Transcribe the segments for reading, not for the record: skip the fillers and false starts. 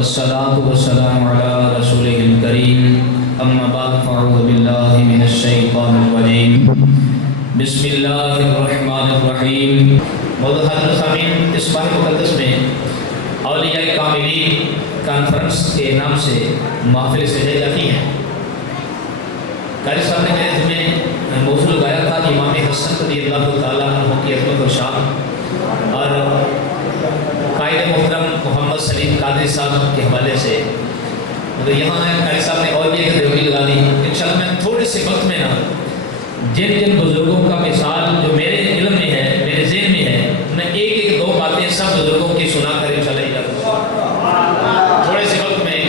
والصلاة والسلام على رسوله الكريم أما بعد فأعوذ بالله من الشيطان الرجيم بسم الله الرحمن الرحیم. حضرت سامعین، اس ماہ مقدس میں اولیاء کاملین کانفرنس کے نام سے محفل سجائی جاتی ہیں. قاری صاحب نے میرے ذمہ موضوع لگایا تھا کہ امام حسن رضی اللہ تعالیٰ عنہ کی عظمت و شان، اور قائد محترم محمد سلیم قادری صاحب کے حوالے سے تو یہاں قاری صاحب نے اور بھی ایک ڈیوٹی لگا دی. انشاءاللہ میں تھوڑے سے وقت میں نا جن بزرگوں کا مثال جو میرے علم میں ہے، میرے ذہن میں ہے، میں ایک دو باتیں سب بزرگوں کی سنا کر انشاءاللہ اجازت دوں. تھوڑے سے وقت میں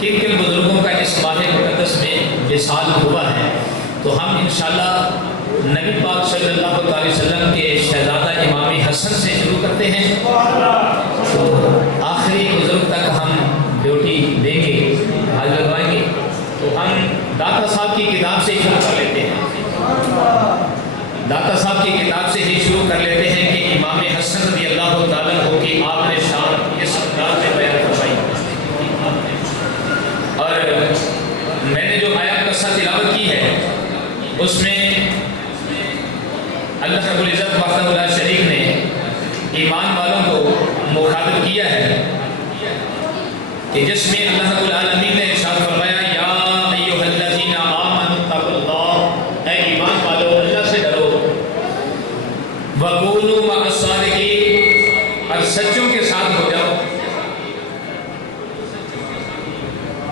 کن کن بزرگوں کا اس ماہ مقدس میں مثال ہوا ہے، تو ہم انشاءاللہ نبی پاک صلی اللہ علیہ وسلم کے شہزادہ امام حسن سے شروع کرتے ہیں، تو آخری بزرگ تک ہم ڈیوٹی دیں گے، حاضر لگوائیں گے. تو ہم داتا صاحب کی کتاب سے شروع کر لیتے ہیں. داتا صاحب کی کتاب سے ہی شروع کر لیتے ہیں کہ امام حسن رضی اللہ تعالیٰ عنہ کی آپ نے شان اس انداز میں بیان فرمائی. اور میں نے جو آیات کا ساتھ تلاوت کی ہے اس میں اللہ رب العزت وحدہ لا شریک نے ایمان والوں کو مخاطب کیا ہے کہ جس میں اللہ رب العالمین نے ارشاد فرمایا یا ایھا الذین آمنوا اتقوا اللہ، اے ایمان والو اللہ سے ڈرو، وکونوا مع الصادقین، اور سچوں کے ساتھ ہو جاؤ.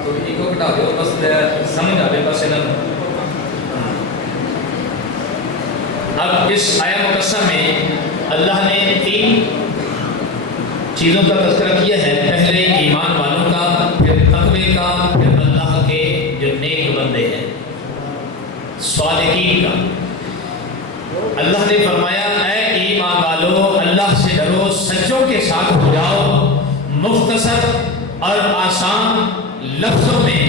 تو ایگو ہٹا دو، بس سمجھ آئے بس نہ. اب اس آیہ مقدسہ میں اللہ نے تین چیزوں کا تذکرہ کیا ہے. پہلے ایمان والوں کا، پھر تقوی کا، پھر اللہ کے جو نیک بندے ہیں صادقین کا. اللہ نے فرمایا اے ایمان والو اللہ سے ڈرو، سچوں کے ساتھ ہو جاؤ. مختصر اور آسان لفظوں میں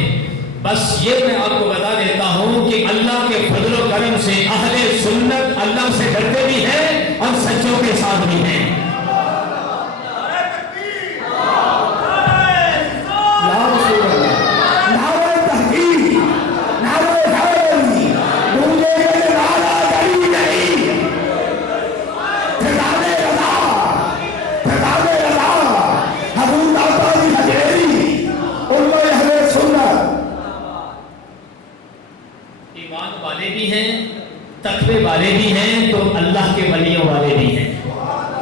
بس یہ میں آپ کو بتا دیتا ہوں کہ اللہ کے فضل و کرم سے اہل سنت اللہ سے ڈرتے بھی ہیں اور سچوں کے ساتھ بھی ہیں. تقوی والے بھی ہیں تو اللہ کے ولیوں والے بھی ہیں.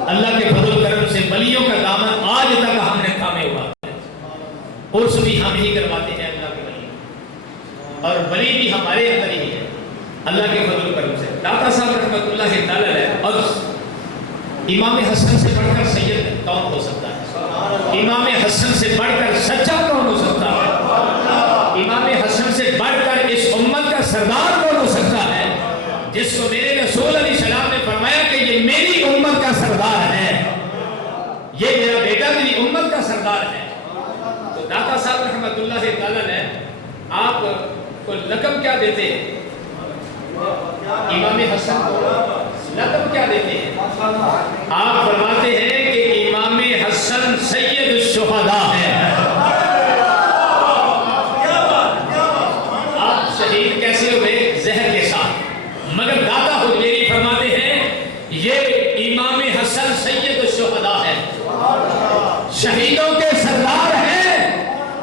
اللہ کے فضل و کرم سے ولیوں کا دامن آج تک ہم نے تھامے ہوا ہے. عرس بھی ہم ہی کرواتے ہیں اللہ کے ولی، اور ولی بھی ہمارے اندر ہی ہے اللہ کے فضل و کرم سے. داتا صاحب رحمۃ اللہ تعالی علیہ، اور امام حسن سے بڑھ کر سید کون ہو سکتا ہے؟ امام حسن سے بڑھ کر سچا کون ہو سکتا ہے؟ امام حسن سے بڑھ کر اس امت کا سردار کون ہو سکتا ہے جس کو میرے رسول علیہ السلام نے فرمایا کہ یہ میری امت کا سردار ہے، یہ میرا بیٹا میری امت کا سردار ہے. تو داتا صاحب رحمۃ اللہ تعالیٰ نے آپ کو لقب کیا دیتے ہیں؟ امام حسن کو لقب کیا دیتے ہیں؟ آپ فرماتے ہیں کہ امام حسن سید الشہداء ہے. آپ شہید کیسے ہوئے؟ زہر کے ساتھ. مگر داتا حجیری فرماتے ہیں یہ امام حسن سید الشہداء ہے، شہیدوں کے سردار ہیں.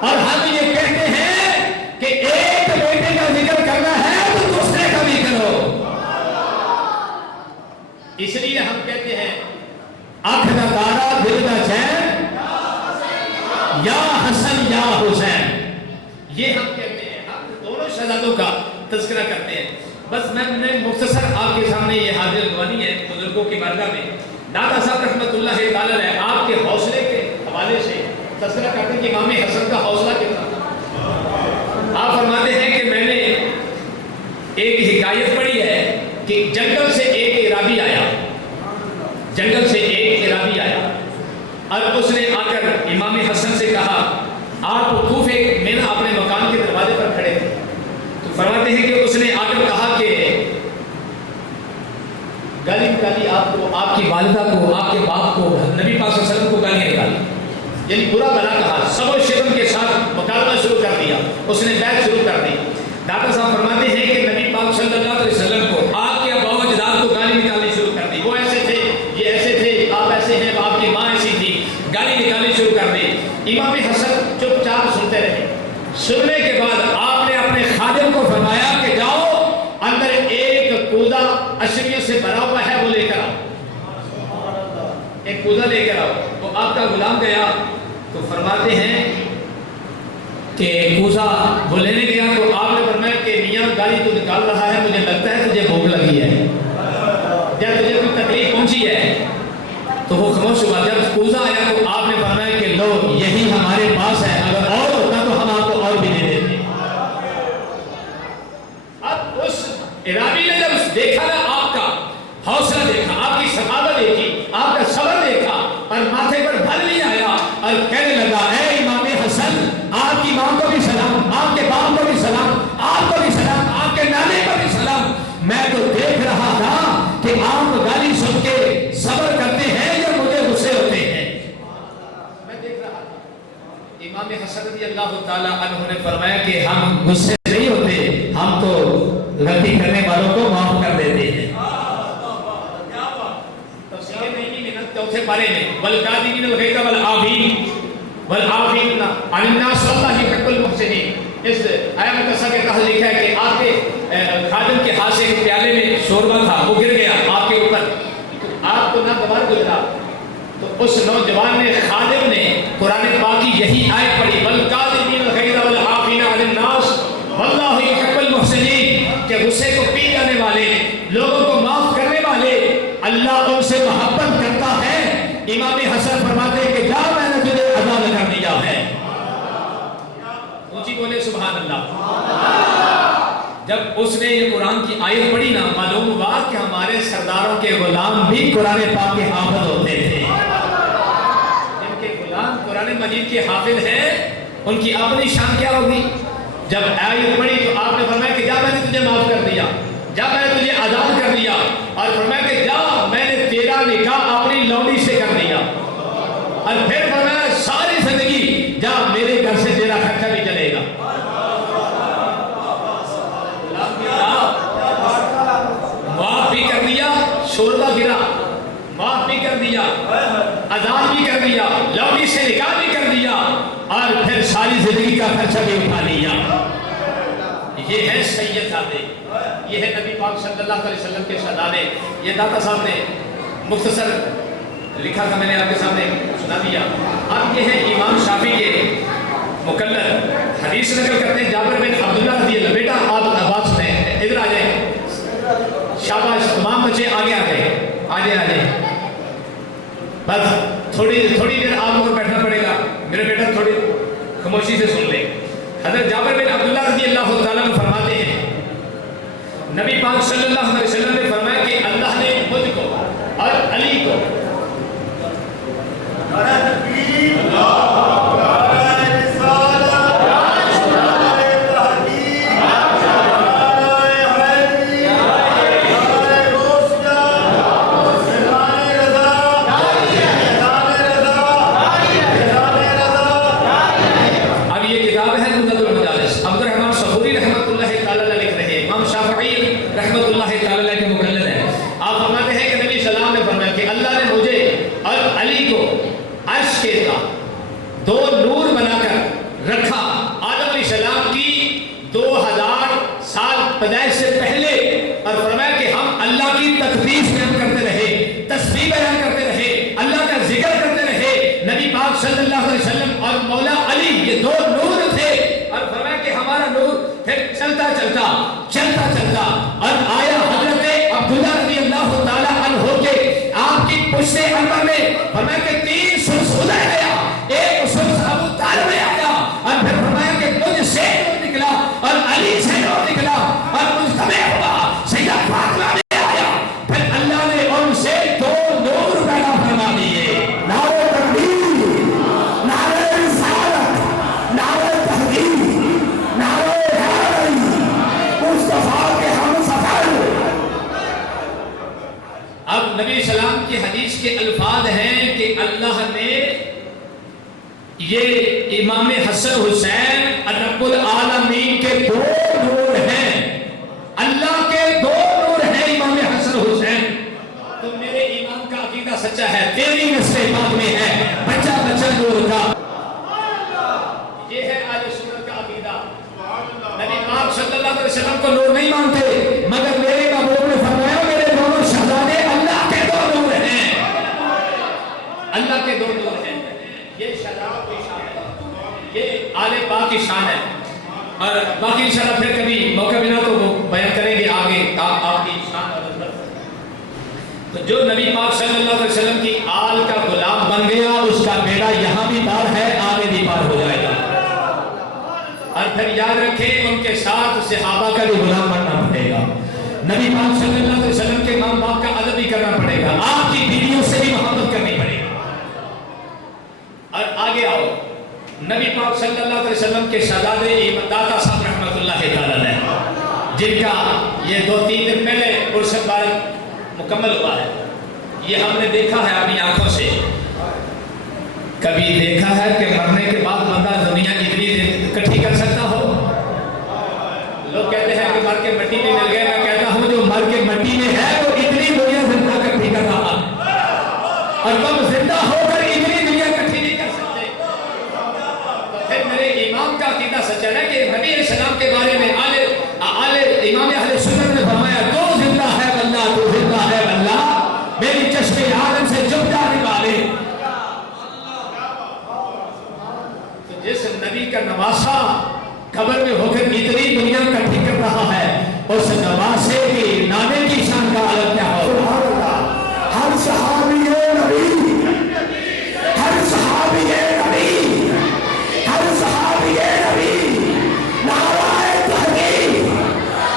اور ہم یہ کہتے ہیں کہ ایک بیٹے کا ذکر کرنا ہے تو دوسرے کا بھی کرو. اس لیے ہم کہتے ہیں آنکھ نہ تارا دل نہ چین، یا حسن یا حسین. یہ ہم کہتے ہیں، ہم دونوں شہزادوں کا تذکرہ کرتے ہیں. بس میں نے مختصر آپ کے سامنے یہ حاضر لگوانی ہے بزرگوں کی بارگاہ میں. داتا صاحب رحمۃ اللہ تعالی علیہ آپ کے حوصلے کے حوالے سے تذکرہ کرتے ہیں کہ امام حسن کا حوصلہ کتنا تھا. آپ فرماتے ہیں کہ میں نے ایک حکایت پڑھی ہے کہ جنگل سے ایک عرابی آیا، جنگل سے ایک عرابی آیا اور اس نے آ کر امام حسن سے کہا، آپ کوفے میں نا اپنے مکان کے دروازے پر کھڑے تھے. تو فرماتے ہیں کہ اس نے آ کر کہا کہ گالی نکالی آپ کو، آپ کی والدہ کو، آپ کے باپ کو، نبی پاک صلی اللہ علیہ وسلم کو گالیاں نکالی. یعنی برا بلا کہا، سب و شتم کے ساتھ مکالمہ شروع کر دیا، اس نے بیعت شروع کر دی۔ داتا صاحب فرماتے ہیں کہ نبی پاک صلی اللہ علیہ وسلم کو آپ کے ابا و اجداد کو گالی نکالنی شروع کر دی، وہ ایسے تھے، یہ ایسے تھے، آپ ایسے ہیں، آپ کی ماں ایسی تھی، گالی نکالنی شروع کر دی۔ امام حسن چپ چاپ سنتے رہے۔ سننے کے بعد آپ نے اپنے خادم کو فرمایا کہ جاؤ اندر ایک کوزہ اشریوں سے بھرا ہوا ہے، وہ لے کر آؤ، ایک کوزہ لے کر آؤ۔ تو آپ کا غلام گیا تو فرماتے ہیں کہ کوزہ وہ لینے گیا تو آپ نے فرمایا کہ میاں گالی تو نکال رہا ہے، مجھے لگتا ہے تجھے بھوک لگی ہے، جب تجھے کوئی تکلیف پہنچی ہے۔ تو وہ خاموش ہوا۔ جب کوزہ آیا تو آپ نے فرمایا کہ لو یہی ہمارے پاس ہے، اگر اور ہوتا تو ہم آپ کو اور بھی دے دیتے۔ اب اس عرابی نے جب دیکھا نا آپ کا حوصلہ دیکھا، آپ کی سخاوت دیکھی، آپ کا صبر دیکھا اور ماتھے پر بھر لیا آیا اور کہنے لگا اے امام حسن، آپ کی ماں کو بھی سلام، آپ کے باپ کو بھی سلام، آپ کو بھی سلام، آپ کے نانے کو بھی سلام۔ میں تو دیکھ رہا تھا کہ آپ گالی سن کے صبر کرتے ہیں یا مجھے غصے ہوتے ہیں، میں دیکھ رہا تھا۔ امام حسن رضی اللہ تعالیٰ عنہ نے فرمایا کہ ہم غصے نہیں ہوتے، ہم تو غلطی کرنے والوں کو معاف کر دیتے ہیں۔ تفسیر نہیں میں چوتھے پارے میں والکاظمین الغیظ والعافین عن الناس واللہ یحب المحسنین، اس آیت کا کے تحت لکھا ہے کہ آپ کے خادم کے ہاتھ سے ایک پیالے میں شوربہ تھا، وہ گر گیا آپ کے اوپر، آپ کو ناگوار گزرا، تو اس نوجوان نے خادم نے قرآن پاک کی یہی آیت پڑھی والکاظمین الغیظ والعافین عن الناس واللہ یحب المحسنین، کہ غصے کو پی جانے والے، لوگوں کو معاف کرنے والے، اللہ ان سے محبت کرتا ہے۔ امام حسن فرماتے ہیں کہ جا میں نے تجھے عذاب کر دیا ہے۔ اونچی بولے سبحان اللہ۔ جب اس نے یہ قرآن کی آیت پڑھی نا، معلوم ہوا کہ ہمارے سرداروں کے غلام بھی قرآن پاک کے حافظ ہوتے تھے۔ جن کے غلام قرآن مجید کے حافظ ہیں ان کی اپنی شان کیا ہوگی؟ جب آیت پڑھی تو آپ نے فرمایا کہ جا میں نے تجھے معاف کر دیا، جا میں نے تجھے آزاد کر دیا، اور فرمایا کہ جا میں نے تیرا نکاح اپنی لونڈی سے کر دیا، اور پھر فرمایا ساری زندگی جا میرے گھر سے تیرا خرچہ بھی چلے گا۔ معاف بھی کر دیا، شوربہ گرا، معاف بھی کر دیا، آزاد بھی کر دیا، لونڈی سے نکاح بھی کر دیا، اور پھر ساری زندگی کا خرچہ بھی اٹھا لیا۔ یہ ہے سید زادے، یہ ہے نبی پاک صلی اللہ علیہ وسلم کے شہزادے۔ یہ داتا صاحب نے مختصر لکھا تھا، میں نے آپ کے سامنے سنا دیا۔ اب یہ ہے امام شافعی کے مقلد، حدیث نقل کرتے ہیں جابر بن عبداللہ رضی اللہ۔ بیٹا آپ بات سنیں، ادھر آ جائیں، شاباش، تمام بچے آگے آ جائیں، آگے آ جائیں، بس تھوڑی دیر آپ کو بیٹھنا پڑے گا، میرے بیٹا تھوڑی خاموشی سے سن لیں۔ حضرت جابر بن عبداللہ رضی اللہ تعالیٰ عنہ فرماتے ہیں نبی پاک صلی اللہ علیہ وسلم نے فرمایا کہ اللہ نے مجھ کو اور علی کو پیدائش سے پہلے، اور فرمایا کہ ہم اللہ کی تقدیس بیان کرتے رہے، تسبیح بیان کرتے رہے، اللہ کا ذکر کرتے رہے۔ نبی پاک صلی اللہ علیہ وسلم اور مولا علی یہ دو نور تھے، اور فرمایا کہ ہمارا نور پھر چلتا چلتا اور آیا حضرت عبداللہ رضی اللہ تعالیٰ عنہ کے آپ کی پشت انور میں، فرمایا کہ 3 سلس ادھر گیا، ایک سلس ابو طالب میں آیا، اور پھر فرمایا کہ تجھ سے نور نکلا اور علی سے نور نکلا، اور مجتمع ہوا سیدہ فاطمہ میں آیا، پھر اللہ نے ان سے 2 نور پیدا فرما دیے۔ نعرہ تکبیر، نعرہ رسالت، نعرہ تحقیق، نعرہ حیدری، مصطفیٰ کے ہم سفر۔ اب نبی اسلام کی حدیث کے الفاظ ہیں کہ اللہ نے یہ امام حسن حسین رب العالمین کے دو نور ہیں، اللہ کے دو نور ہیں امام حسن حسین۔ تو میرے امام کا عقیدہ سچا ہے، تیری نسل پاک میں ہے بچہ بچہ نور کا۔ یہ ہے اہل سنت کا عقیدہ۔ نبی پاک صلی اللہ علیہ وسلم کو نور نہیں مانتے، مگر میرے محبوب نے فرمایا میرے دونوں شہزادے اللہ کے دو نور ہیں، اللہ کے دو نور ہیں۔ یہ شہزادہ کی شان ہے، یہ آل پاک کی شان ہے، اور باقی انشاءاللہ پھر کبھی موقع ملا تو وہ بیان کریں گے آگے آپ کی شان اور عظمت۔ تو جو نبی پاک صلی اللہ علیہ وسلم کی آل کا غلام بن گیا، اس کا بیڑا یہاں بھی پار ہے، آگے بھی پار ہو جائے گا۔ اور پھر یاد رکھیں ان کے ساتھ صحابہ کا بھی غلام بننا پڑے گا، نبی پاک صلی اللہ علیہ وسلم کے ماں باپ کا ادب بھی کرنا پڑے گا، آپ کی بیویوں سے بھی محبت کرنی پڑے گی۔ اور آگے آؤ، نبی پاک صلی اللہ علیہ وسلم کے شہزادے داتا صاحب رحمۃ اللہ علیہ، جن کا یہ 2-3 دن پہلے عرس مبارک مکمل ہوا ہے، یہ ہم نے دیکھا ہے اپنی آنکھوں سے۔ کبھی دیکھا ہے کہ مرنے کے بعد بندہ دنیا اتنی اکٹھی کر سکتا ہو؟ لوگ کہتے ہیں کہ مر کے مٹی میں مل گئے، میں کہتا ہوں جو مر کے مٹی میں ہے وہ اتنی دنیا زندہ اکٹھی کر رہا ہے، اور تم زندہ ہو کر اتنی دنیا اکٹھی نہیں کر سکتے۔ تو پھر میرے امام کا عقیدہ سچا ہے کہ نبی علیہ السلام کے بارے میں امام اہل سنت نے فرمایا تو زندہ ہے واللہ، تو زندہ ہے واللہ، میری چشم عالم سے جب جانے والے۔ تو جس نبی کا نواسا قبر میں ہو کر اتنی دنیا اکٹھی کر رہا ہے، اس نواسے کی نانے کی شان کا عالم کیا ہو؟ ہر صحابی نبی، ہر صحابی نبی، ہر صحابی نبی، نعرہ تحقیق،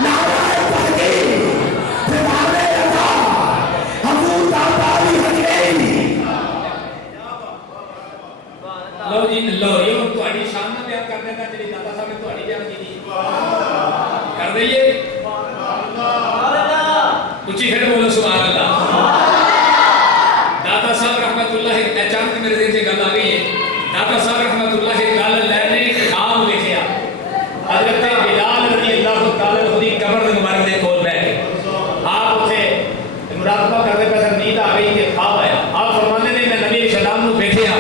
نعرہ تحقیق، فدان عطا، حضور داتا بھی حقیقی۔ لو جی لو یہ تہاڈی شان نہ بیان کر دینا جڑی داتا صاحب نے تہاڈی بیان کی کر دئیے، اچھی پھر بولو سبحان اللہ۔ داتا صاحب رحمت اللہ، اچانک میرے دل سے گل آ گئی ہے، داتا صاحب رحمت اللہ تعالی نے خواب دیکھا حضرت بلال رضی اللہ تعالی عنہ دی قبر مبارک دے کول بیٹھ کے آپ اتنے مراقبہ کرتے پہ نیند آ گئی کہ خواب آیا، آپ فرمانے نے میں نبی سلام نو بیٹھیا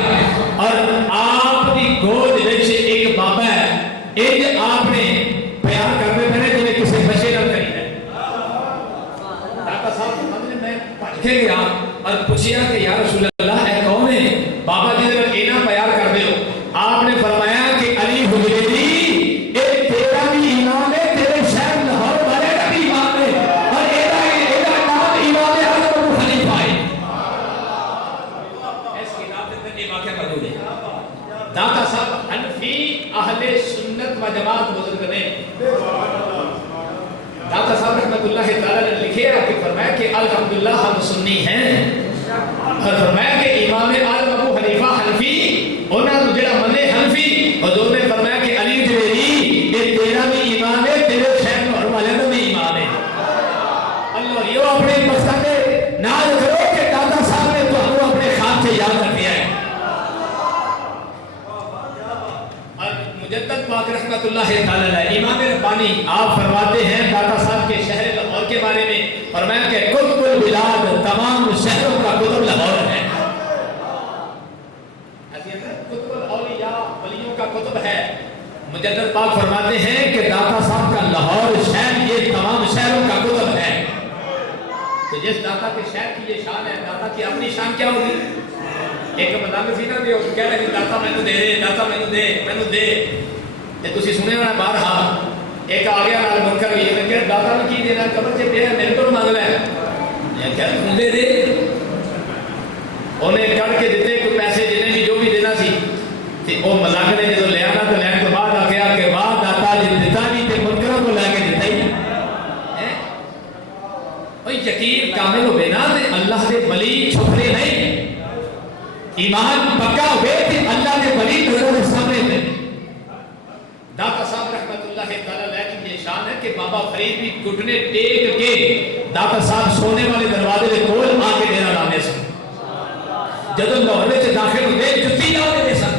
اور آپ دی گود وچ ایک بابا ہے، انج آپ نے بیان کرتے پہ جویں کسی بچے نال کری ہے۔ داتا صاحب فرمانے میں بھج کے گیا اور پوچھیا کہ یا رسول اللہ اے کون ہے بابا جی نے اینا بیان کر دے ہو؟ آپ نے فرمایا کہ علی حجویری اے تیرا بھی امام ہے، تیرے شہر لاہور والے کا بھی امام ہے، اور ایدا نام امام اعظم ابو حنیفہ ہے۔ اس کتاب میں یہ واقعہ موجود ہے۔ داتا صاحب حنفی اہل سنت و جماعت بزرگ نے، داتا صاحب رحمت اللہ تعالی نے لکھے کہ فرمایا کہ الحمدللہ ہم سنی ہیں، اور فرمایا کہ امام اعظم ابو حنیفہ حنفی انہاں نوں جڑا منے حنفی، حضور نے فرمایا کہ علی جویری یہ تیرا بھی امام ہے، تیرے شہر لاہور والے کا بھی امام ہے۔ اللہ یہ اپنے مقصد ناز کرو کہ داتا صاحب نے تو اپنے خواب سے یاد کر دیا ہے۔ اور مجدد پاک رحمت اللہ تعالی علیہ امام ربانی آپ فرماتے ہیں داتا صاحب کے شہر لاہور کے بارے میں، فرمایا کہ قطب البلاد تمام شہروں کا قطب لاہور ہے، قطب الاولیاء ولیوں کا قطب ہے۔ مجدد پاک فرماتے ہیں کہ داتا صاحب کا لاہور شہر یہ تمام شہروں کا قطب ہے۔ تو جس داتا کے شہر کی یہ شان ہے، داتا کی اپنی شان کیا ہوگی؟ ایک مدام سی نا کہ کہہ رہے داتا مینوں دے دے، داتا مینوں دے، تے تسی سنے ہونا بارہا ایک آ گیا نال منکر ہوئی ہے کہ داتا نے کی دینا قبر سے پیا میرے کو مانگ لے، میں کہہ توں دے دے، انہیں کٹ کے دیتے کوئی پیسے جنہیں بھی جو بھی دینا سی تے او مذاق نے جدوں لے آنا تو لین تو بعد آ گیا کہ واہ داتا جی دیتا نہیں تے منکروں کو لا کے دیتا ہی ہے۔ او یقین کامل ہوے نا تے اللہ دے ولی چھپنے نہیں، ایمان پکا ہوئے کہ اللہ نے ولی نظر سامنے میں۔ داتا صاحب رحمت اللہ تعالی علیہ کی یہ شان ہے کہ بابا فرید بھی گھٹنے ٹیک کے داتا صاحب سونے والے دروازے کے کول آ کے ڈیرا لانے سن، جدوں لاہور وچ داخل ہوئے جُتی لا دے سن،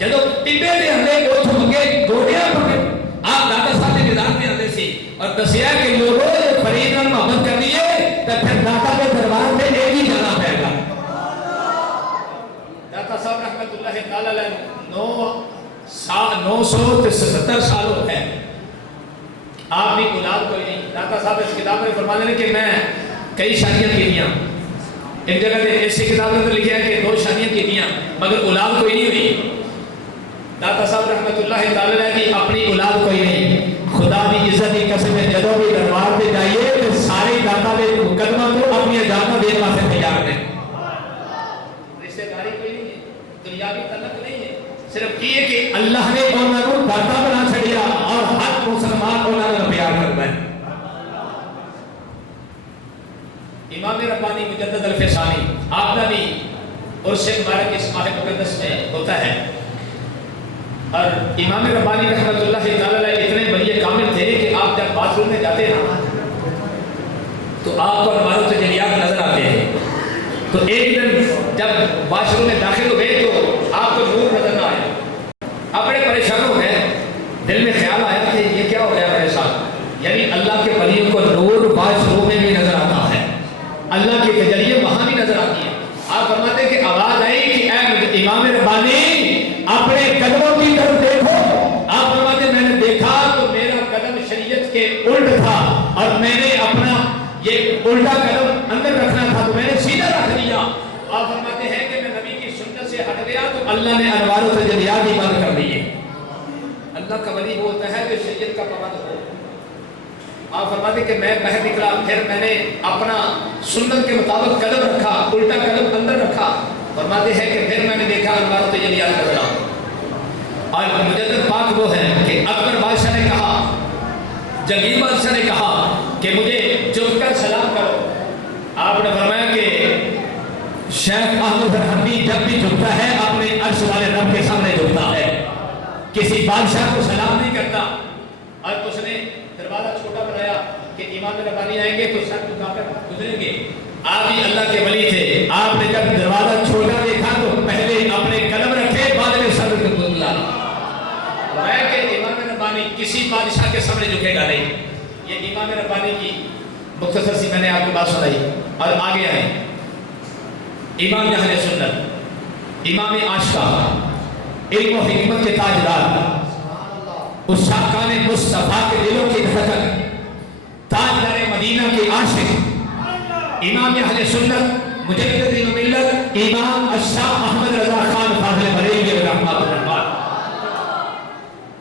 جدو ٹبے دے ہلے اوتھوں اگے گوڑیاں پڑے آپ داتا صاحب کے نظام میں آتے سی اور دسیا کہ لوگوں یہ فرید نال محبت کرنی ہے تو پھر داتا کے دربار میں ایک ہی جانا پڑے گا. داتا صاحب رحمت اللہ تعالی علیہ 970 سال ہو گئے آپ بھی اولاد کوئی نہیں. داتا صاحب اس کتاب میں فرماتے ہیں کہ میں کئی شادیاں کی دیا. ایک جگہ پہ ایسی کتاب میں لکھا ہے کہ 2 شادیاں کی دیا مگر اولاد کوئی نہیں ہوئی. داتا صاحب رحمت اللہ تعالی علیہ کی اپنی اولاد کوئی نہیں. خدا کی عزت کی قسم ہے جدوں بھی دربار پہ جائیے تو سارے داتا کے مقدمہ کو اپنی جان دینے واسطے تیار ہیں. رشتہ داری کوئی نہیں ہے, دنیاوی تعلق نہیں ہے, صرف یہ کہ اللہ نے انہوں کو داتا بنا چھڑیا اور ہر مسلمان انہوں نے پیار کرتا ہے. امام ربانی مجدد الفسانی آپ کا بھی عرس مبارک اس ماہ مقدس میں ہوتا ہے اور امام ربانی رحمت اللہ تعالی اتنے بڑے کامل تھے کہ آپ جب باتھ روم میں جاتے ہیں تو آپ کو ہمارے تجلیات نظر آتے ہیں. تو ایک دن جب واش روم میں داخل ہوئے تو آپ کو نور نظر نہ آیا. آپ بڑے پریشان ہو گئے. دل میں خیال آیا کہ یہ کیا ہو گیا میرے ساتھ. یعنی اللہ کے ولیوں کو نور واش روم میں بھی نظر آتا ہے, اللہ کی تجلیہ وہاں بھی نظر آتی ہے. آپ فرماتے ہیں کہ آواز آئی کہ اے امام ربانی اپنے قدموں کی طرف دیکھو. آپ فرماتے ہیں میں نے دیکھا تو میرا قدم شریعت کے الٹ تھا اور میں نے اپنا یہ الٹا قدم اندر رکھنا تھا تو میں نے سیدھا رکھ لیا. آپ فرماتے ہیں کہ میں نبی کی سنت سے ہٹ گیا تو اللہ نے انوار و تجلیات ہی بند کر دی ہے. اللہ کا ولی وہ ہوتا ہے جو شریعت کا پابند ہو. آپ فرماتے کہ میں باہر نکلا پھر میں نے اپنا سنت کے مطابق قدم رکھا, الٹا قدم اندر رکھا. فرماتے ہیں کہ پھر میں نے دیکھا انوار و تجلیات کر رہا. اور مجدد پاک وہ ہے کہ اکبر بادشاہ نے کہا, جلیل بادشاہ نے کہا کہ مجھے جھک کر سلام کرو. آپ نے فرمایا کہ شیخ احمد حنبی جب بھی جھکتا ہے اپنے عرش والے رب کے سامنے جھکتا ہے, کسی بادشاہ کو سلام نہیں کرتا. اور اس نے دروازہ چھوٹا بنایا کہ امام ربانی آئیں گے تو سر جھکا کر گزریں گے. آپ بھی اللہ کے ولی تھے. آپ نے جب دروازہ چھوٹا دیکھا تو پہلے اپنے قدم رکھے بعد میں سر بلا. میں کہ امام ربانی کسی بادشاہ کے سامنے جھکے گا نہیں. یہ امام ربانی کی مختصر سی میں نے آپ کو بات سنائی. اور آگے آئے امام اہل سنت, امام عاشقہ, علم و حکمت کے تاجدار, اس شاکان مصطفیٰ کے دلوں کی دھڑکن, تاجدار مدینہ کے عاشق, امام اہل سنت مجدد دین و ملت امام الشاہ احمد رضا خان فاضل بریلوی رحمۃ اللہ.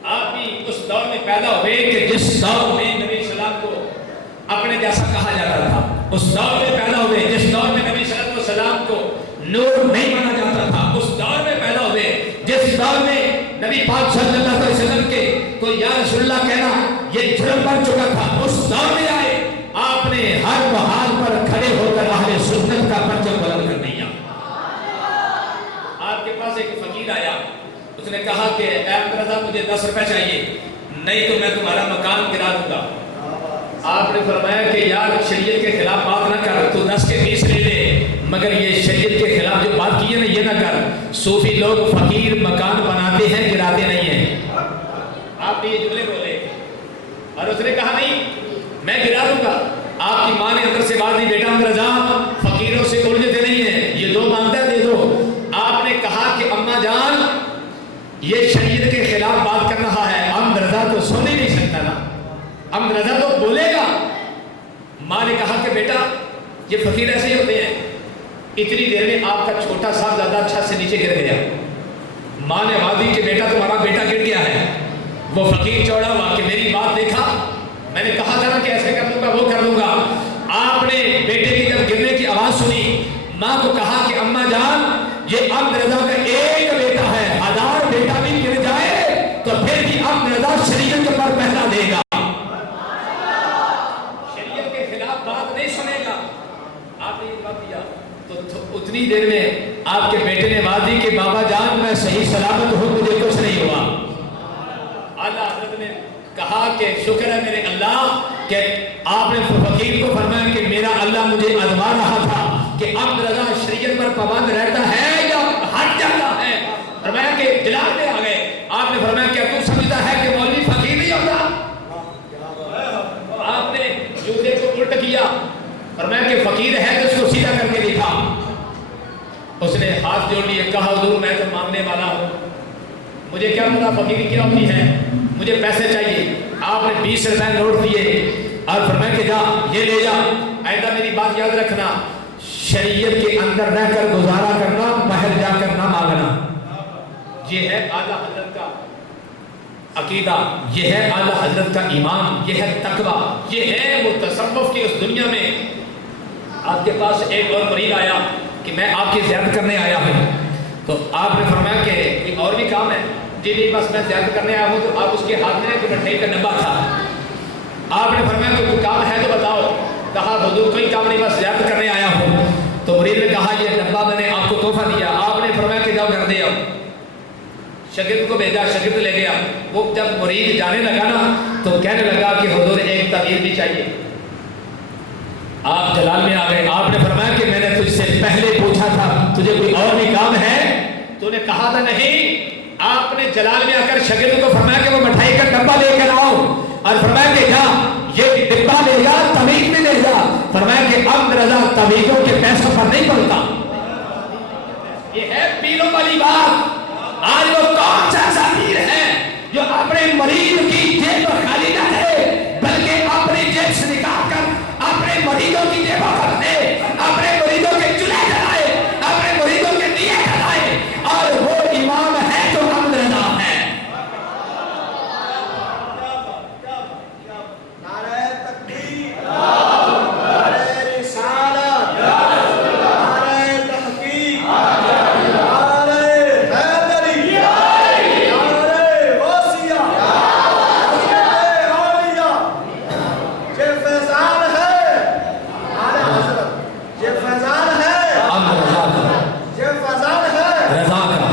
آپ بھی اس دور میں پیدا ہوئے کہ جس دور میں نبی سلام کو اپنے جیسا کہا جاتا تھا. اس دور میں پیدا ہوئے جس دور میں نبی صلی اللہ علیہ وسلم کو نور نہیں مانا جاتا تھا. اس دور میں پیدا ہوئے جس دور میں نبی پاک صلی اللہ علیہ وسلم کے کو یا رسول اللہ کہنا یہ جرم بن چکا تھا. اس دور میں آئے آپ نے ہر بحال پر کھڑے ہو کر اہل سنت کا پرچم بلند کر دیا. آپ کے پاس ایک فقیر آیا, اس نے کہا کہ اے احمد رضا مجھے 10 روپے چاہیے, نہیں تو میں تمہارا مکان گرا دوں گا. آپ نے فرمایا کہ یار شریعت کے خلاف بات نہ کر, تو 10 کے 20 لے لے, مگر یہ شریعت کے خلاف جو بات کی ہے نا یہ نہ کر. صوفی لوگ فقیر مکان بناتے ہیں گراتے نہیں ہیں. آپ نے یہ جملے بولے اور اس نے کہا نہیں میں گرا دوں گا. آپ کی ماں نے اندر سے بات دی, بیٹا احمد رضا فقیروں سے الجھتے نہیں ہیں, یہ 2 مانگتا ہے دے دو. آپ نے کہا کہ اماں جان یہ شریعت کے خلاف بات کر رہا ہے, احمد رضا تو سن ہی نہیں سکتا نا, احمد رضا تو بولے گا. ماں نے کہا کہ بیٹا یہ فقیر ایسے ہی ہوتے ہیں. اتنی دیر میں آپ کا چھوٹا صاحبزادہ چھت سے نیچے گر گیا. ماں نے آواز دی کہ بیٹا تمہارا بیٹا گر گیا ہے. وہ فقیر چوڑا ہوا کہ میری بات دیکھا, میں نے کہا تھا نا کہ ایسے کر دوں گا وہ کر دوں گا. آپ نے بیٹے کی جب گرنے کی آواز سنی ماں کو کہا کہ اماں جان یہ احمد رضا کا ایک بیٹا ہے, 1000 بیٹا بھی گر جائے تو پھر بھی احمد رضا شریعت پر پہلا دے گا, شریعت کے خلاف بات نہیں سنے گا. آپ نے یہ جواب دیا تو اتنی دیر میں آپ کے بیٹے نے آواز دی کہ بابا جان میں صحیح سلامت ہوں, مجھے کچھ نہیں ہوا. اعلیٰ حضرت نے کہا کہ شکر ہے میرے اللہ کہ آپ نے فقیر کو فرمایا کہ میرا اللہ مجھے آزما رہا تھا کہ احمد رضا شریعت پر پابند رہتا ہے یا ہٹ جاتا ہے. فرمایا کے جلال میں آ گئے. آپ نے فرمایا کیا تو سمجھتا ہے کہ مولوی فقیر نہیں ہوتا؟ آپ نے جوتے کو الٹ کیا، فرمایا کہ فقیر ہے تو اس کو سیدھا کر کے دیکھا. اس نے ہاتھ جوڑ لیے، کہا حضور میں تو مانگنے والا ہوں، مجھے کیا پتا فقیری کیا ہوتی ہے، مجھے پیسے چاہیے. آپ نے 20 روپے نوٹ دیے اور فرمایا کہ جا یہ لے جا، آئندہ میری بات یاد رکھنا، شریعت کے اندر رہ کر گزارا کرنا، باہر جا کر نہ مانگنا. یہ ہے اعلیٰ حضرت کا عقیدہ، یہ ہے اعلیٰ حضرت کا ایمان، یہ ہے تقویٰ، یہ ہے وہ تصوف کی اس دنیا میں. آپ کے پاس ایک اور مرید آیا کہ میں آپ کی زیارت کرنے آیا ہوں، تو آپ نے فرمایا کہ کوئی اور بھی کام ہے؟ جی نہیں بس میں زیارت کرنے آیا ہوں. تو آپ اس کے ہاتھ میں ایک مٹھائی کا ڈبہ تھا. آپ نے فرمایا کہ کوئی کام ہے تو بتاؤ. کہا حضور کوئی کام نہیں، بس زیارت کرنے آیا ہوں. تو مرید نے کہا یہ ڈبہ میں نے آپ کو تحفہ دیا. آپ نے فرمایا کہ جاؤ گھر دے آؤ. شاگرد کو بھیجا، شاگرد لے گیا. وہ جب مرید جانے لگا نا تو کہنے لگا کہ حضور ایک تعویذ بھی چاہیے. آپ جلال میں آ گئے. آپ نے فرمایا کہ میں نے تجھ سے پہلے پوچھا تھا تجھے کوئی اور بھی کام ہے؟ تو نے کہا تھا نہیں. آپ نے جلال میں آ کر شاگرد کو فرمایا کہ وہ مٹھائی کا ڈبہ لے کر آؤ، اور فرمایا کہ جا یہ ڈبہ لے جا، تعویذ میں لے جا. فرمایا کہ اب رضا تعویذوں کے پیسوں پر نہیں پڑتا. یہ ہے پیروں والی بات. آج وہ کون سا ایسا پیر ہے جو اپنے مریض کی جیب خالی نہ ہے بلکہ اپنی جیب سے نکال کر اپنے مریضوں کی جیبوں پر دے، اپنے مریضوں کے چولہے جلائے، اپنے مریضوں کے دیے جلائے، اور وہ امام ہے جو حمد رضا ہے. نعرہ تکبیر، نعرہ رسالت، نعرہ تحقیق، نعرہ حیدری، نعرہ غوثیہ، حضرت اولیاء. یہ فیضان ہے نعرہ حضرت، یہ فیضان ہے، حمد رضا کا، یہ فیضان ہے رضا کا.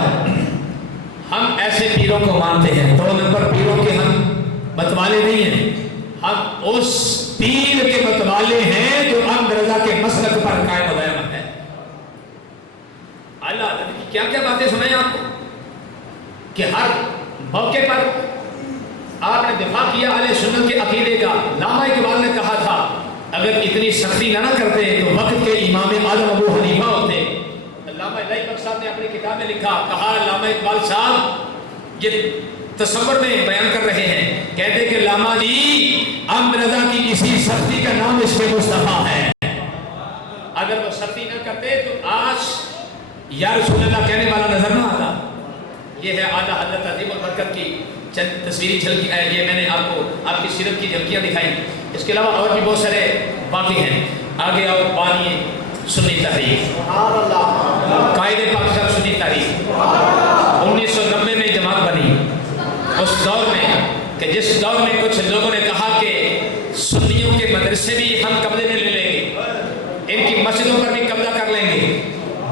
ہم ایسے پیروں کو مانتے ہیں. 2 نمبر پیروں کے ہم متوالے نہیں ہیں، ہم اس پیر کے متوالے ہیں جو حمد رضا کے مسلک پر قائم و دائم ہے. اللہ تعالیٰ کی کیا کیا باتیں سنائیں آپ کو کہ ہر موقع پر آپ نے دفاع کیا اہل سنت کے عقیدے کا. علامہ اقبال نے کہا تھا اگر اتنی سختی نہ کرتے تو وقت کے امام اعظم ابو حنیفہ ہوتے. علامہ الہی بخش صاحب نے اپنی کتاب میں لکھا، کہا علامہ اقبال صاحب یہ تصور میں بیان کر رہے ہیں، کہتے کہ علامہ جی حمد رضا کی اسی سختی کا نام عشق مصطفیٰ ہے. اگر وہ سختی نہ کرتے تو آج یا رسول اللہ کہنے والا نظر نہ آتا. یہ ہے اعلیٰ حضرت عظیم البرکت کی چند تصویری جھلکی. یہ میں نے آپ کو آپ کی سیرت کی جھلکیاں دکھائی. اس کے علاوہ اور بھی بہت سارے باقی ہیں. آگے آؤ. بانی سنی تحریک، سبحان اللہ، قائد پاکستان سنی تحریک 1990 میں جماعت بنی. اس دور میں کہ جس دور میں کچھ لوگوں نے کہا کہ سنیوں کے مدرسے بھی ہم قبضے میں لے لیں گے، ان کی مسجدوں پر بھی قبضہ کر لیں گے.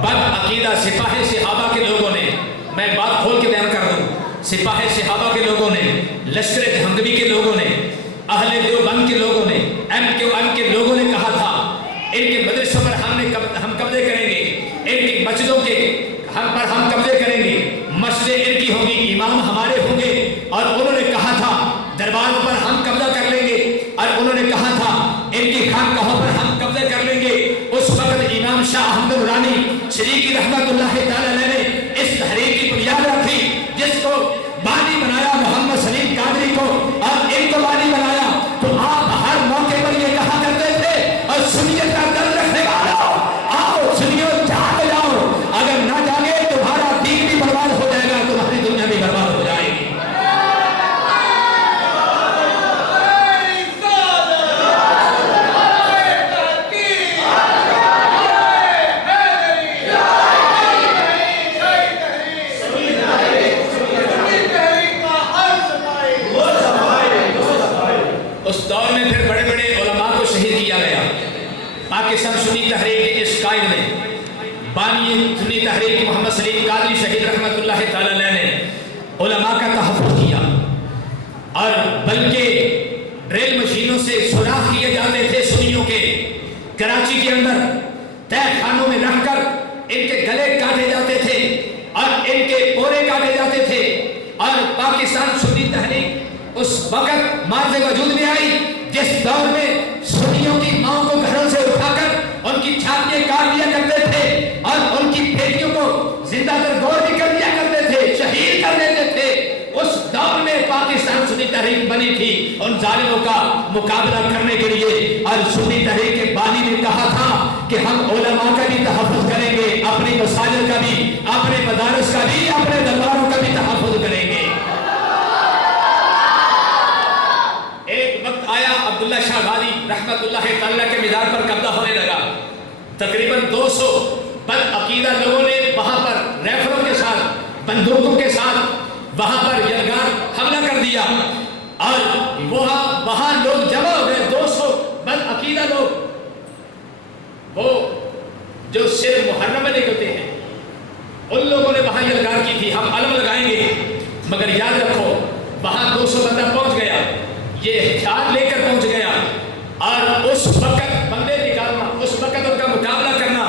بد عقیدہ سپاہ صحابہ کے لوگوں نے، میں بات کھول کے بیان کر دوں، سپاہ صحابہ کے لوگوں نے، لشکر جہنگوی کے لوگوں نے، اہل دیوبند کے لوگوں نے، MQM کے لوگوں نے کہا تھا ان کے مدرسوں پر ہم قبضے کریں گے، ان کی مسجدوں کے پر ہم قبضے کریں گے، مسجدیں ان کی ہوں گی، امام ہمارے ہوں گے. اور انہوں نے کہا تھا درباروں پر ہم قبضہ کر لیں گے، اور انہوں نے کہا تھا ان کی خانقاہوں پر ہم قبضے کر لیں گے. اس وقت امام شاہ احمد نورانی شریعی رحمت اللہ تعالی علیہ نے اس تحریک کی بنیاد رکھی جس کو بانی بنایا محمد سلیم قادری کو، اور ان کو بانی بنایا. تو آپ ہر موقع پر یہ کہا کرتے تھے اور سنیت کا درد رکھنے والا آؤ سنیو جاگ جاؤ، اگر نہ جاگے تمہارا دین بھی برباد ہو جائے گا، تمہاری دنیا بھی برباد ہو جائے گی. اس دور میں پھر بڑے بڑے علماء کو شہید کیا گیا. پاکستان سنی تحریک کے اس قائد نے، بانی سنی تحریک محمد سلیم قادری شہید رحمت اللہ تعالی علیہ نے علماء کا تحفظ کیا، اور بلکہ ڈرل مشینوں سے سوراخ کیے جاتے تھے سنیوں کے. کراچی کے اندر تہہ خانوں میں رکھ کر ان کے گلے کاٹے جاتے تھے. اور ان کے پورے کاٹے جاتے تھے. اور پاکستان سنی تحریک اس وقت مارز وجود میں آئی جس دور میں سنیوں کی ماں کو گھروں سے اٹھا کر ان کی چھاتیاں کاٹ دیا کرتے تھے اور ان کی بیٹیوں کو زندہ درگور بھی کر دیا کرتے تھے, شہید کر دیتے تھے. اس دور میں پاکستان سنی تحریک بنی تھی ان ظالموں کا مقابلہ کرنے کے لیے. اور سنی تحریک کے بانی نے کہا تھا کہ ہم علماء کا بھی تحفظ کریں گے, اپنی مساجد کا بھی, اپنے مدارس کا بھی, اپنے درباروں کا بھی تحفظ کریں گے. ایک وقت آیا عبداللہ شاہ غازی رحمت اللہ تعالیٰ کے مزار پر قبضہ ہونے لگا. تقریباً 200 بد عقیدہ لوگوں نے وہاں پر ریفلوں کے ساتھ, بندوقوں کے ساتھ وہاں پر یلغار حملہ کر دیا اور وہاں لوگ جمع ہو گئے. 200 بد عقیدہ لوگ, وہ جو صرف محرم میں نکلتے ہیں, ان لوگوں نے وہاں یلغار کی تھی ہم علم لگائیں گے. مگر یاد رکھو وہاں 200 بندہ پہنچ گیا, یہ ہتھیار لے کر پہنچ گیا اور اس وقت بندے نکالنا, اس وقت ان کا مقابلہ کرنا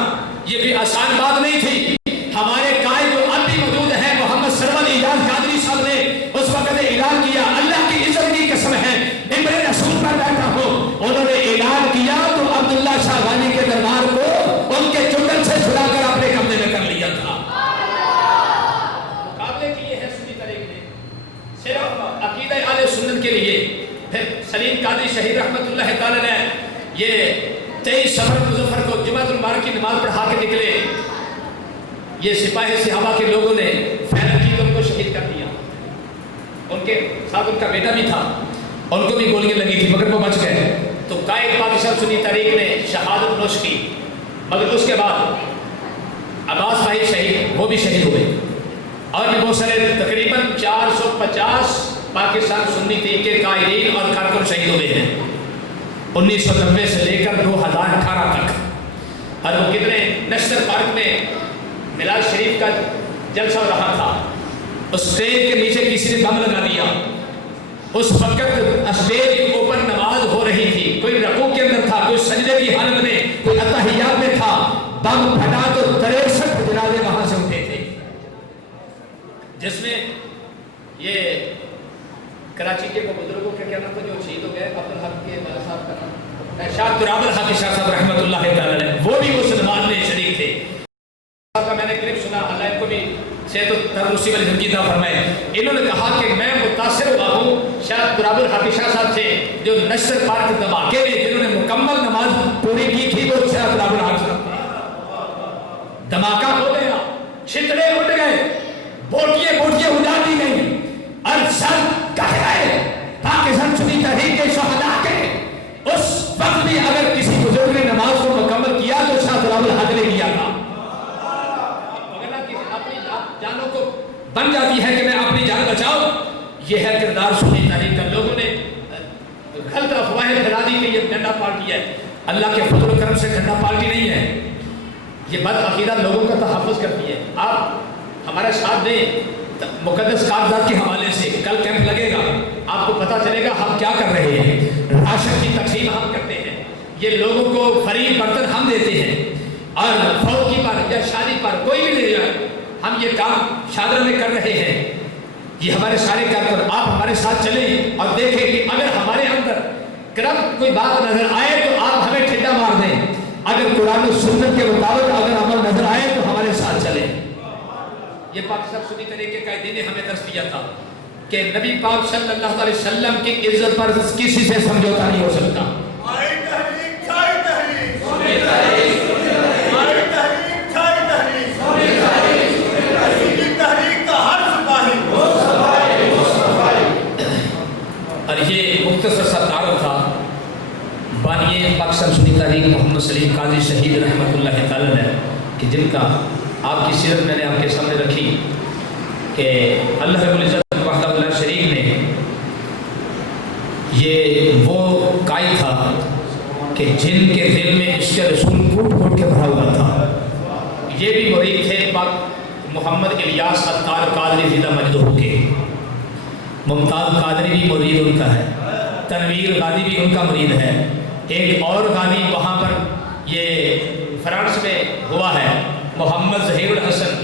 یہ بھی آسان بات نہیں تھی. ہمارے قائد جو اب بھی موجود ہے محمد سرور اعجاز قادری صاحب نے اس وقت اعلان کیا, اللہ کی عزت کی قسم ہے ممبر رسول پر بیٹھا ہو, انہوں نے اعلان کیا تو عبداللہ شاہ غازی کے دربار کو ان کے چنگل سے چھڑا کر اپنے قبضے میں کر لیا تھا. مقابلے کیے ہیں سنی تحریک نے صرف عقیدہ اہل سنت کے لیے. پھر سلیم قادری شہید رحمت اللہ تعالی نے یہ 23 سفر مظفر کو جمعۃ المبارک کی نماز پڑھا کے نکلے. یہ سپاہی صحابہ کے لوگوں نے فیض کی ان کو شہید کر دیا. ان کے ساتھ ان کا بیٹا بھی تھا, ان کو بھی گولیاں لگی تھی مگر وہ بچ گئے. تو قائد پاکستان سنی تحریک نے شہادت نوش کی, مگر اس کے بعد عباس بھائی شہید, وہ بھی شہید ہوئے. اور بھی بہت سارے تقریباً 450 پاکستان سنی تحریک کے قائدین اور کارکن شہید ہوئے ہیں 1990 سے لے کر 2018 تک. اور وہ کتنے نشتر پارک میں میلاد شریف کا جلسہ ہو رہا تھا, اس اسٹیج کے نیچے کسی نے بم لگا دیا. اس وقت اسٹیج کے اوپر نماز ہو رہی تھی, کوئی رکوع کے اندر تھا, کوئی سجدے کی حالت میں, کوئی اتحیات میں تھا. بم پھٹا تو 63 جنازے وہاں سے اٹھے تھے, جس میں یہ کراچی کے بزرگوں کے کیا نام تھا جو شہید ہو گئے, عبدالحق کے والا صاحب کا نام شاہ تراب الحق شاہ صاحب رحمۃ اللہ تعالی, وہ بھی اس نماز میں شریک تھے. کا میں نے کلپ سنا, اللہ ان کو بھی صحت و تندرستی والی زندگی عطا فرمائے. انہوں نے کہا کہ میں متاثر ہوا ہوں شاہ تراب الحق شاہ صاحب سے جو نشتر پارک دھماکے میں جنہوں نے مکمل نماز پوری کی تھی, وہ شاہ تراب الحق صاحب تھے. دھماکہ ہو گیا, چھتڑے اٹھ گئے, بوٹیاں اجاڑ دی گئی اور سر کٹ گئے. پاکستان سنی تحریک کے شہداء کے اس وقت بھی اگر کسی بزرگ نے نماز کو مکمل کیا تو شاہ تراب الحق نے کیا تھا. جانوں کو بن جاتی ہے کہ میں اپنی جان بچاؤ, یہ ہے کردار سنی تحریک کا. لوگوں نے غلط افواہیں پھیلا دی کہ یہ ڈنڈا پارٹی ہے. اللہ کے فضل و کرم سے ڈنڈا پارٹی نہیں ہے, یہ بد عقیدہ لوگوں کا تحفظ کرتی ہے. آپ ہمارے ساتھ دیں مقدس کاغذات کے حوالے سے, کل کیمپ لگے گا, آپ کو پتہ چلے گا ہم کیا کر رہے ہیں. راشن کی تقسیم ہم کرتے ہیں, یہ لوگوں کو فری برتن ہم دیتے ہیں, اور فوت کی پر یا شادی پر کوئی بھی لے جائے ہم یہ کام شادرہ میں کر رہے ہیں. یہ ہمارے سارے کارکن, آپ ہمارے ساتھ چلیں اور دیکھیں کہ اگر ہمارے اندر کرم کوئی بات نظر آئے تو آپ ہمیں ٹھنڈا مار دیں, اگر قرآن و سنت کے مطابق اگر عمل نظر آئے تو ہمارے ساتھ چلیں. یہ پاکستان سنی تحریک کے قائدین نے ہمیں درس دیا تھا کہ نبی پاک صلی اللہ علیہ وسلم کی عزت پر کسی سے سمجھوتا نہیں ہو سکتا. اور یہ مختصر سا تعارف تھا بانی پاکستان سنی تحریک محمد سلیم قادری شہید رحمۃ اللہ تعالی علیہ, کہ جن کا آپ کی سیرت میں نے آپ کے سامنے رکھی کہ اللہ رب العزت وحدہ لا شریک نے یہ وہ قائد تھا کہ جن کے دل میں عشق رسول کوٹ کوٹ کے بھرا ہوا تھا. یہ بھی مرید تھے محمد الیاس عطار قادری ضلع مجدہو کے. ممتاز قادری بھی مرید ان کا ہے, تنویر غازی بھی ان کا مرید ہے. ایک اور غازی وہاں پر یہ فرانس میں ہوا ہے, محمد ظہیر الحسن,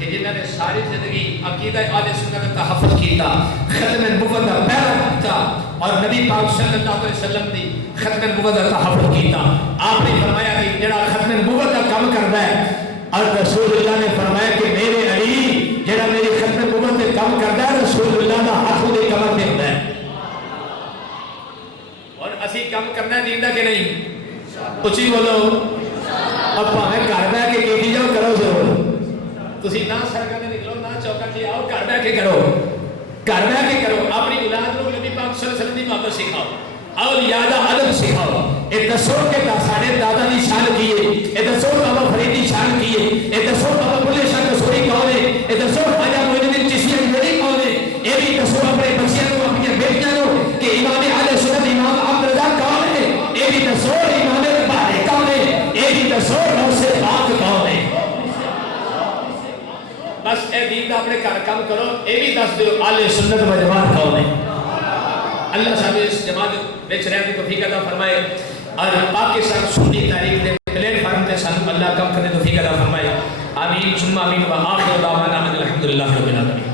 کہ جنہوں نے ساری زندگی عقیدہ اہل سنت کا تحفظ کیتا، ختم نبوت کا پیرا کیتا اور نبی پاک صلی اللہ علیہ وسلم دی ختم نبوت کا تحفظ کیتا. آپ نے فرمایا کہ جڑا ختم نبوت کا کام کرتا ہے، اور رسول اللہ نے فرمایا کہ میرے علی جڑا میری ختم نبوت کا کام کرتا ہے، رسول اللہ کا ہاتھ دے کمر تے ہوندا ہے. اور اسی کام کرنا دیندا کہ نہیں؟ اچھی بولو. اور بھاویں گھر بیٹھ کے کیتی جاؤ، کرو ضرور. تسی نہ سڑکاں تے نکلو، نہ چوکاں تے آؤ، گھر بیٹھ کے کرو، گھر بیٹھ کے کرو. اپنی اولاد کو نبی پاک صلی اللہ علیہ وسلم دی محبت سکھاؤ، اولیاء دا ادب سکھاؤ. اے دسو کہ ساڈے دادا دی شان کی ہے، اے دسو بابا فرید دی شان کی ہے، اے دسو بابا بلے شاہ کسوری کون ہے، اے دسو خواجہ معین الدین چشتی اجمیری کون ہے. اے بھی دسو اپنے بچیاں کو، اپنی بیٹیاں کو کہ امام اہل سنت امام عبد الرزاق کون ہے. اے بھی دسو امام بہاری کون ہے. اے بھی دسو غوث پاک کون ہے. بس اے دین دا اپنے گھر کام کرو. اے بھی دس دیو اہل سنت و جماعت کون ہے. اللہ صاحب اس جماعت وچ رہن دی توفیق عطا فرمائے اور پاکستان سنی تاریخ دے پلیٹ فارم تے سانو اللہ کم کرنے توفیق عطا فرمائے. آمین ثم آمین. و آخر دعوانا الحمدللہ رب العالمین.